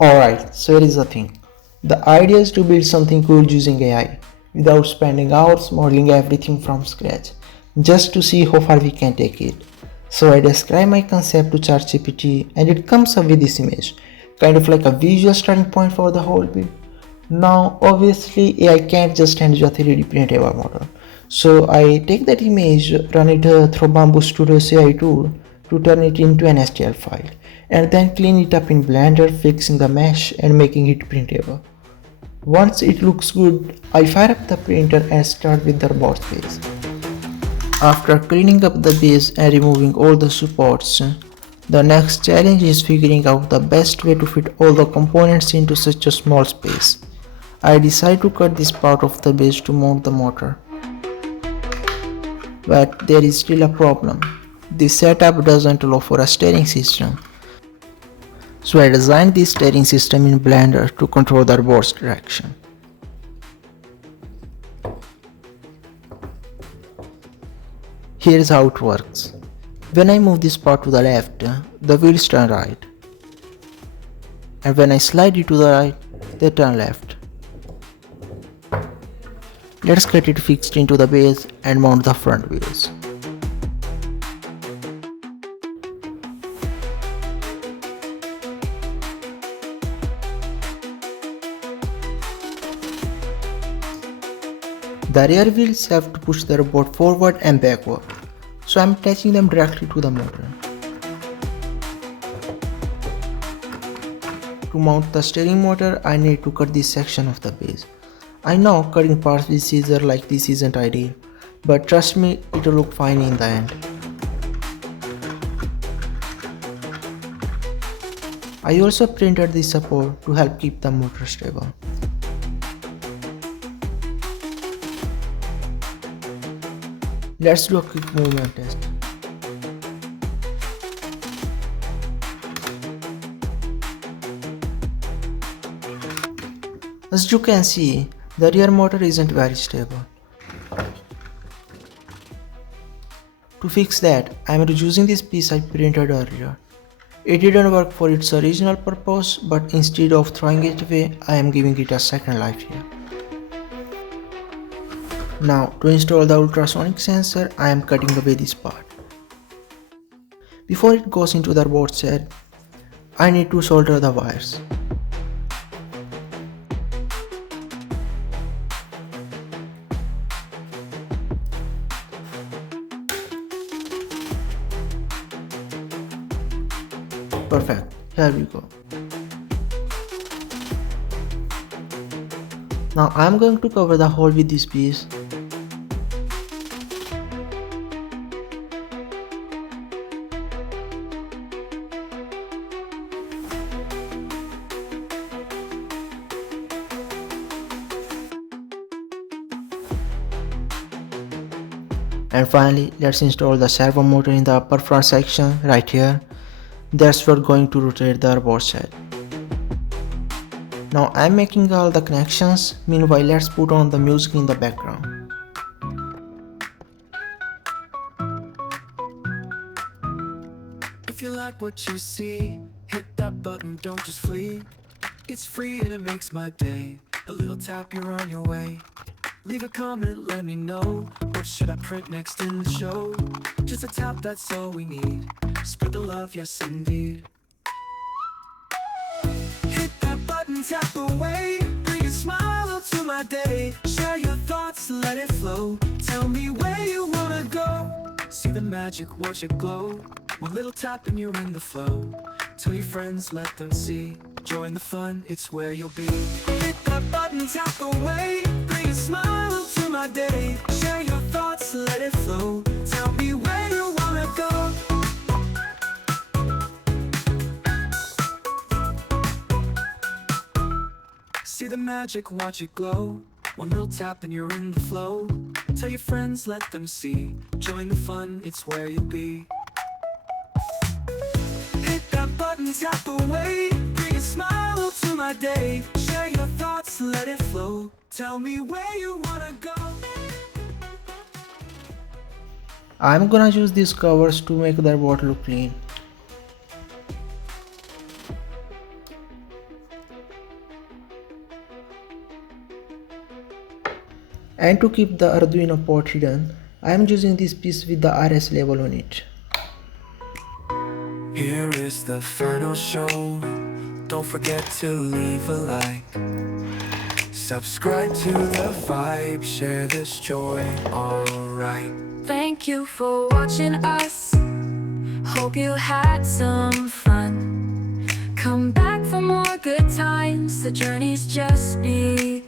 Alright, so here is the thing. The idea is to build something cool using AI without spending hours modeling everything from scratch, just to see how far we can take it. So I describe my concept to ChatGPT and it comes up with this image, kind of like a visual starting point for the whole build. Now, obviously, AI can't just hand you a 3D printable model. So I take that image, run it through Bamboo Studio's AI tool to turn it into an STL file, and then clean it up in Blender, fixing the mesh and making it printable. Once it looks good, I fire up the printer and start with the robot base. After cleaning up the base and removing all the supports, the next challenge is figuring out the best way to fit all the components into such a small space. I decide to cut this part of the base to mount the motor. But there is still a problem. This setup doesn't allow for a steering system. So I designed this steering system in Blender to control the robot's direction. Here's how it works. When I move this part to the left, the wheels turn right. And when I slide it to the right, they turn left. Let's get it fixed into the base and mount the front wheels. The rear wheels have to push the robot forward and backward, so I'm attaching them directly to the motor. To mount the steering motor, I need to cut this section of the base. I know cutting parts with scissors like this isn't ideal, but trust me, it'll look fine in the end. I also printed this support to help keep the motor stable. Let's do a quick movement test. As you can see, the rear motor isn't very stable. To fix that, I am reusing this piece I printed earlier. It didn't work for its original purpose, but instead of throwing it away, I am giving it a second life here. Now, to install the ultrasonic sensor, I am cutting away this part. Before it goes into the robot's head, I need to solder the wires. Perfect, here we go. Now I am going to cover the hole with this piece. And finally, let's install the servo motor in the upper front section right here. That's what's going to rotate the robot's head. Now I'm making all the connections. Meanwhile, let's put on the music in the background. If you like what you see, hit that button, don't just flee. It's free and it makes my day. A little tap, you're on your way. Leave a comment, let me know. What should I print next in the show? Just a tap, that's all we need. Spread the love, yes indeed. Hit that button, tap away. Bring a smile to my day. Share your thoughts, let it flow. Tell me where you wanna go. See the magic, watch it glow. One little tap and you're in the flow. Tell your friends, let them see. Join the fun, it's where you'll be. Hit that button, tap away. Bring a smile to my day. Share your thoughts, let it flow. Tell me where you wanna go. See the magic, watch it glow. One little tap and you're in the flow. Tell your friends, let them see. Join the fun, it's where you'll be. Hit that button, tap away. Bring a smile to my day. Share your thoughts, let it flow. Tell me where you wanna go. I'm gonna use these covers to make the robot look clean. And to keep the Arduino port hidden, I am using this piece with the RS label on it. Here is the final show. Don't forget to leave a like. Subscribe to the vibe, share this joy, alright. Thank you for watching us. Hope you had some fun. Come back for more good times. The journey's just begun.